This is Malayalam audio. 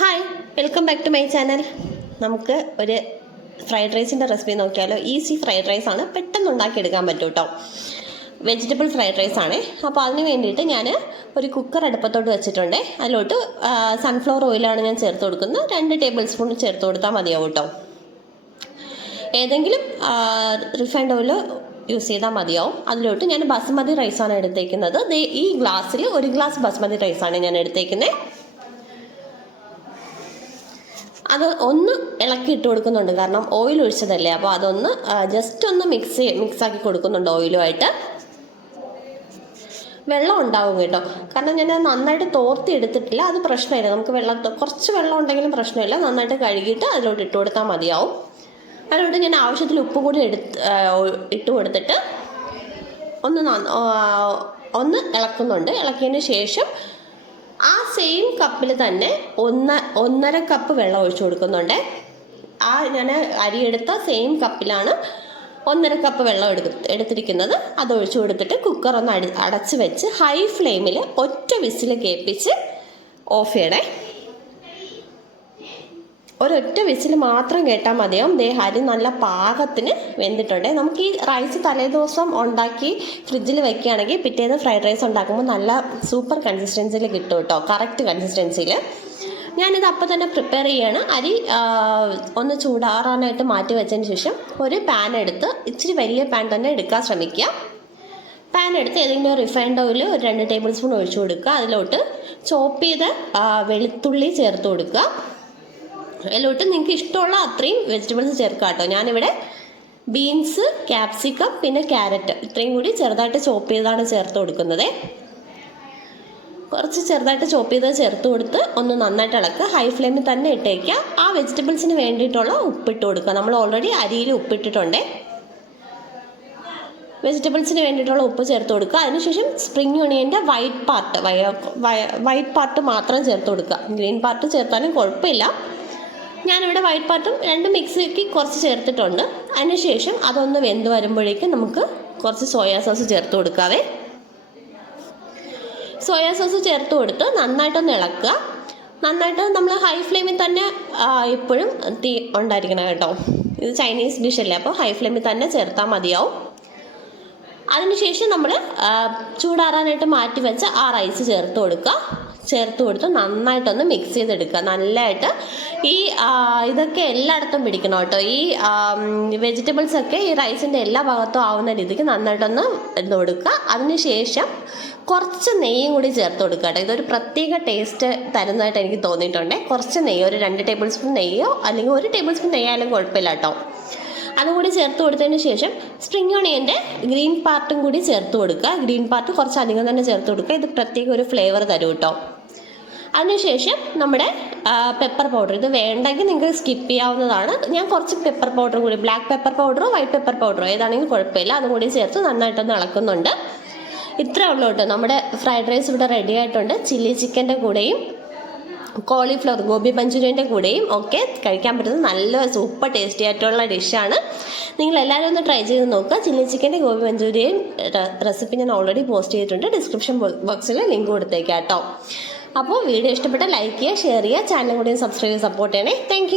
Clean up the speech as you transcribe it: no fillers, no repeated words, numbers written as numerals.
Hi, welcome back to my channel. നമുക്ക് ഒരു ഫ്രൈഡ് റൈസിൻ്റെ റെസിപ്പി നോക്കിയാലോ. ഈസി ഫ്രൈഡ് റൈസ് ആണ്, പെട്ടെന്ന് ഉണ്ടാക്കിയെടുക്കാൻ പറ്റും കേട്ടോ. വെജിറ്റബിൾ ഫ്രൈഡ് റൈസ് ആണ്. അപ്പോൾ അതിന് വേണ്ടിയിട്ട് ഞാൻ ഒരു കുക്കർ അടുപ്പത്തോട്ട് വെച്ചിട്ടുണ്ട്. അതിലോട്ട് സൺഫ്ലവർ ഓയിലാണ് ഞാൻ ചേർത്ത് കൊടുക്കുന്നത്. 2 ടേബിൾ സ്പൂൺ ചേർത്ത് കൊടുത്താൽ മതിയാവും കേട്ടോ. ഏതെങ്കിലും റിഫൈൻഡ് ഓയിൽ യൂസ് ചെയ്താൽ മതിയാവും. അതിലോട്ട് ഞാൻ ബസ്മതി റൈസാണ് എടുത്തേക്കുന്നത്. ഈ ഗ്ലാസ്സിൽ 1 ഗ്ലാസ് ബസ്മതി റൈസാണ് ഞാൻ എടുത്തേക്കുന്നത്. അത് ഒന്ന് ഇളക്കി ഇട്ട് കൊടുക്കുന്നുണ്ട്, കാരണം ഓയിൽ ഒഴിച്ചതല്ലേ. അപ്പോൾ അതൊന്ന് ജസ്റ്റ് ഒന്ന് മിക്സാക്കി കൊടുക്കുന്നുണ്ട് ഓയിലുമായിട്ട്. വെള്ളം ഉണ്ടാവും കേട്ടോ, കാരണം ഞാൻ നന്നായിട്ട് തോർത്തി എടുത്തിട്ടില്ല. അത് പ്രശ്നമില്ല, നമുക്ക് കുറച്ച് വെള്ളം ഉണ്ടെങ്കിലും പ്രശ്നമില്ല. നന്നായിട്ട് കഴുകിയിട്ട് അതിലോട്ട് ഇട്ട് കൊടുത്താൽ മതിയാവും. അതിലോട്ട് ഞാൻ ആവശ്യത്തിൽ ഉപ്പ് കൂടി ഇട്ട് കൊടുത്തിട്ട് ഒന്ന് ഇളക്കുന്നുണ്ട്. ഇളക്കിയതിന് ശേഷം ആ സെയിം കപ്പിൽ തന്നെ 1.5 കപ്പ് വെള്ളം ഒഴിച്ചു കൊടുക്കുന്നുണ്ട്. ഞാൻ അരിയെടുത്ത സെയിം കപ്പിലാണ് 1.5 കപ്പ് വെള്ളം എടുത്തിരിക്കുന്നത്. അത് ഒഴിച്ചു കൊടുത്തിട്ട് കുക്കർ ഒന്ന് അടച്ച് വെച്ച് ഹൈ ഫ്ലെയിമിൽ ഒറ്റ വിസിൽ കേൾപ്പിച്ച് ഓഫ് ചെയ്യണേ. ഒരൊറ്റ വിസിൽ മാത്രം കേട്ടാൽ മതിയാവും. അരി നല്ല പാകത്തിന് വെന്തിട്ടുണ്ട്. നമുക്ക് ഈ റൈസ് തലേദിവസം ഉണ്ടാക്കി ഫ്രിഡ്ജിൽ വെക്കുകയാണെങ്കിൽ പിറ്റേന്ന് ഫ്രൈഡ് റൈസ് ഉണ്ടാക്കുമ്പോൾ നല്ല സൂപ്പർ കൺസിസ്റ്റൻസിയിൽ കിട്ടും കേട്ടോ, കറക്റ്റ് കൺസിസ്റ്റൻസിയിൽ. ഞാനിത് അപ്പം തന്നെ പ്രിപ്പയർ ചെയ്യണം. അരി ഒന്ന് ചൂടാറാനായിട്ട് മാറ്റി വെച്ചതിന് ശേഷം ഒരു പാൻ എടുത്ത്, ഇച്ചിരി വലിയ പാൻ തന്നെ എടുക്കാൻ ശ്രമിക്കുക. പാൻ എടുത്ത് ഏതെങ്കിലും റിഫൈൻഡ് ഓയിൽ ഒരു 2 ടേബിൾ സ്പൂൺ ഒഴിച്ചു കൊടുക്കുക. അതിലോട്ട് ചോപ്പ് ചെയ്ത വെളുത്തുള്ളി ചേർത്ത് കൊടുക്കുക. അതിലോട്ട് നിങ്ങൾക്ക് ഇഷ്ടമുള്ള അത്രയും വെജിറ്റബിൾസ് ചേർക്കാം കേട്ടോ. ഞാനിവിടെ ബീൻസ്, ക്യാപ്സിക്കം, പിന്നെ ക്യാരറ്റ് ഇത്രയും കൂടി ചെറുതായിട്ട് ചോപ്പ് ചെയ്താണ് ചേർത്ത് കൊടുക്കുന്നത്. കുറച്ച് ചെറുതായിട്ട് ചോപ്പ് ചെയ്ത് ചേർത്ത് കൊടുത്ത് ഒന്ന് നന്നായിട്ട് ഇളക്കുക. ഹൈ ഫ്ലെയിമിൽ തന്നെ ഇട്ടേക്കുക. ആ വെജിറ്റബിൾസിന് വേണ്ടിയിട്ടുള്ള ഉപ്പിട്ട് കൊടുക്കുക. നമ്മൾ ഓൾറെഡി അരിയിൽ ഉപ്പിട്ടിട്ടുണ്ട്. വെജിറ്റബിൾസിന് വേണ്ടിയിട്ടുള്ള ഉപ്പ് ചേർത്ത് കൊടുക്കുക. അതിനുശേഷം സ്പ്രിംഗ് ഒണിയൻ്റെ വൈറ്റ് പാർട്ട് മാത്രം ചേർത്ത് കൊടുക്കുക. ഗ്രീൻ പാർട്ട് ചേർത്താലും കുഴപ്പമില്ല. ഞാനിവിടെ വൈറ്റ് പാർട്ടും 2 മിക്സിക്ക് കുറച്ച് ചേർത്തിട്ടുണ്ട്. അതിനുശേഷം അതൊന്ന് വെന്ത് വരുമ്പോഴേക്കും നമുക്ക് കുറച്ച് സോയാ സോസ് ചേർത്ത് കൊടുക്കാവേ. സോയാ സോസ് ചേർത്ത് കൊടുത്ത് നന്നായിട്ടൊന്ന് ഇളക്കുക. നന്നായിട്ട് നമ്മൾ ഹൈ ഫ്ലെയിമിൽ തന്നെ ഇപ്പോഴും തീ ഉണ്ടായിരിക്കണം കേട്ടോ. ഇത് ചൈനീസ് ഡിഷല്ലേ, അപ്പോൾ ഹൈ ഫ്ലെയിമിൽ തന്നെ ചേർത്താൽ മതിയാവും. അതിനുശേഷം നമ്മൾ ചൂടാറാനായിട്ട് മാറ്റി വെച്ച ആ റൈസ് ചേർത്ത് കൊടുത്ത് നന്നായിട്ടൊന്ന് മിക്സ് ചെയ്തെടുക്കുക. നല്ലതായിട്ട് ഇതൊക്കെ എല്ലായിടത്തും പിടിക്കണം കേട്ടോ. ഈ വെജിറ്റബിൾസൊക്കെ ഈ റൈസിൻ്റെ എല്ലാ ഭാഗത്തും ആവുന്ന രീതിക്ക് നന്നായിട്ടൊന്ന് കൊടുക്കുക. അതിനുശേഷം കുറച്ച് നെയ്യും കൂടി ചേർത്ത് കൊടുക്കുക കേട്ടോ. ഇതൊരു പ്രത്യേക ടേസ്റ്റ് തരുന്നതായിട്ട് എനിക്ക് തോന്നിയിട്ടുണ്ട്. കുറച്ച് നെയ്യ്, ഒരു 2 ടേബിൾ സ്പൂൺ നെയ്യോ അല്ലെങ്കിൽ 1 ടേബിൾ സ്പൂൺ നെയ്യായാലും കുഴപ്പമില്ല കേട്ടോ. അതുകൂടി ചേർത്ത് കൊടുത്തതിന് ശേഷം സ്പ്രിംഗ് ഓണിയൻ്റെ ഗ്രീൻ പാർട്ടും കൂടി ചേർത്ത് കൊടുക്കുക. ഗ്രീൻ പാർട്ട് കുറച്ച് അധികം തന്നെ ചേർത്ത് കൊടുക്കുക. ഇത് പ്രത്യേക ഒരു ഫ്ലേവർ തരും കേട്ടോ. അതിനുശേഷം നമ്മുടെ പെപ്പർ പൗഡർ, ഇത് വേണ്ടെങ്കിൽ നിങ്ങൾക്ക് സ്കിപ്പ് ചെയ്യാവുന്നതാണ്. ഞാൻ കുറച്ച് പെപ്പർ പൗഡർ കൂടി, ബ്ലാക്ക് പെപ്പർ പൗഡറോ വൈറ്റ് പെപ്പർ പൗഡറോ ഏതാണെങ്കിലും കുഴപ്പമില്ല, അതും കൂടി ചേർത്ത് നന്നായിട്ടൊന്ന് ഇളക്കുന്നുണ്ട്. ഇത്രേ ഉള്ളൂ കേട്ടോ. നമ്മുടെ ഫ്രൈഡ് റൈസ് ഇവിടെ റെഡി ആയിട്ടുണ്ട്. ചില്ലി ചിക്കൻ്റെ കൂടെയും കോളിഫ്ലവർ ഗോബി മഞ്ചൂരിയൻ്റെ കൂടെയും ഒക്കെ കഴിക്കാൻ പറ്റുന്ന നല്ല സൂപ്പർ ടേസ്റ്റി ആയിട്ടുള്ള ഡിഷാണ്. നിങ്ങൾ എല്ലാവരും ഒന്ന് ട്രൈ ചെയ്ത് നോക്കുക. ചില്ലി ചിക്കൻ്റെ ഗോബി മഞ്ചൂരിയൻ റെസിപ്പി ഞാൻ ഓൾറെഡി പോസ്റ്റ് ചെയ്തിട്ടുണ്ട്. ഡിസ്ക്രിപ്ഷൻ ബോക്സിൽ ലിങ്ക് കൊടുത്തേക്കാം കേട്ടോ. അപ്പോൾ വീഡിയോ ഇഷ്ടപ്പെട്ട ലൈക്ക് ചെയ്യുക, ഷെയർ ചെയ്യുക, ചാനൽ കൂടി സബ്സ്ക്രൈബ് ചെയ്ത് സപ്പോർട്ട് ചെയ്യണേ. താങ്ക്